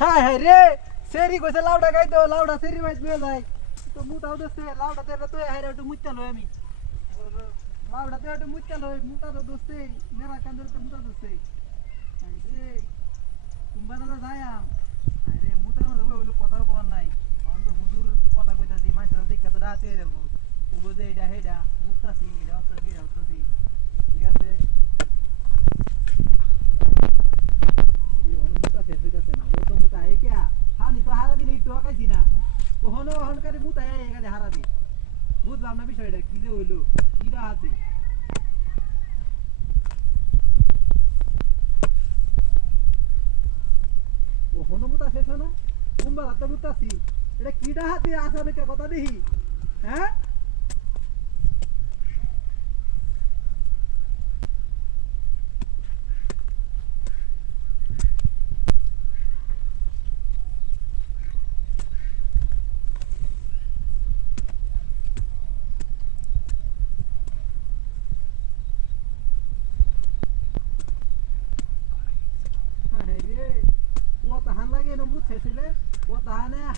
হায় হায় রে সেরি কইছে লাউডা গাই দাও লাউডা সেরি মাইজ নিয়ে যায় তো মুটাও দোস্তে লাউডা তে তো হাইরে একটু মুইতা লই আমি লাউডা তে একটু মুইতা লই মুটা তো দোস্তে মেরা কান্দর তো মুটা দোস্তে আরে কুম্বারা দা যায়াম আরে মুটার মধ্যে বলে কথা বল নাই অন তো হুজুর কথা কইতাছি মাইসরা দেখা তো রাতে রে বুঝো যে এটা হেডা মুতাছি এটা তো গিরা হতছি ঠিক আছে বুঝলাম না বিষয়টা কি যে হইলো কিরা আছে ও হনুমতা শেষ না কুম্বা রাতে বুতাছি এটা কিডা হাতে আছে অনেক কথা দেখি হ্যাঁ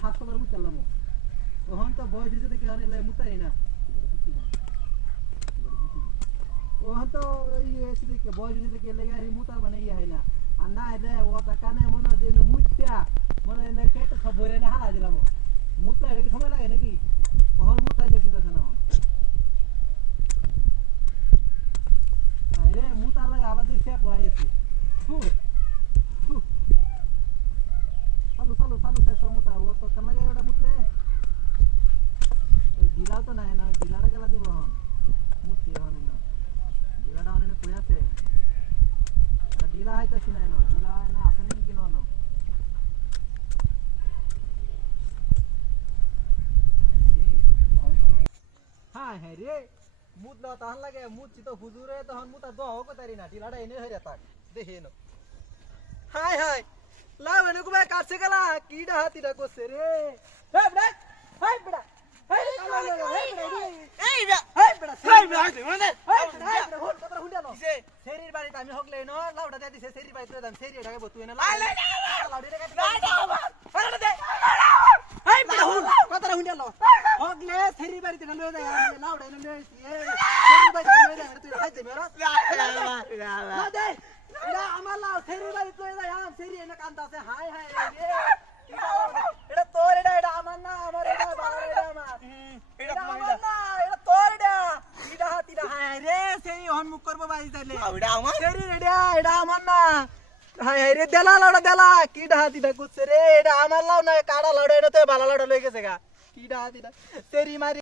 হাসপাতাল মুতালাম ওহন তো বয়স হইছে দেখি আরে মুতাই না ওহন তো এই এসে দেখি বয়স হইছে দেখি লাগা রি মুতার মানে ইয়া হয় না আর না রে ও তা কানে মনে দিন মুতিয়া মনে এনে কেটে খবরে না হালা দিলাম মুতাই রে সময় লাগে নাকি ওহন মুতাই দেখি তো না আরে মুতা লাগা আবার দেখি বয়স Salu saya semua tahu. So karena dia udah mutle, gila tuh nah, gila ada kalau di bawah, mutle orang ini, gila ada orang ini punya sih. Ada gila itu sih nah, gila nah apa nih gila no. Hai hari, mutlah tahan lagi, mut cito huzure tahan muta doa aku tadi nah, gila ada ini hari tak, deh no. Hai. লাউ এনে কুবা কাছে গেলা কিডা হাতিটা করছে রে হে বড়া হে বড়া হে কালা লাগা হে বড়া এই বড়া হে বড়া হে বড়া মানে হে বড়া হোল কথা হুন্ডা নো সেরির বাড়িতে আমি হকলে ন লাউডা দে দিছে সেরির বাড়িতে দাম সেরি এটাকে বতু এনে লাউডি রে কাটি না দে হে বড়া হোল কথা হুন্ডা লো হকলে সেরির বাড়িতে লয়ে যায় লাউডা এনে লয়ে সেরির বাড়িতে লয়ে যায় তুই হাই দে মেরা না দে এটা আমার লাউ সেরি বাড়ি তুই যাই আম সেরি এনে কান্দা আছে হাই হাই রে এটা তোর এটা আমার না আমার এটা বাবা এটা আমার এটা আমার না এটা তোর এটা হাতিটা হাই রে সেই হনমুখ করব বাড়ি যাইলে এটা আমার সেরি এটা আমার না হাই হাই রে দেলা লাউডা দেলা কিডা হাতিটা করছে রে এটা আমার লাউ না কাড়া লাউডা এটা তো ভালো লাউডা লই গেছে গা কিডা হাতিটা সেরি মারি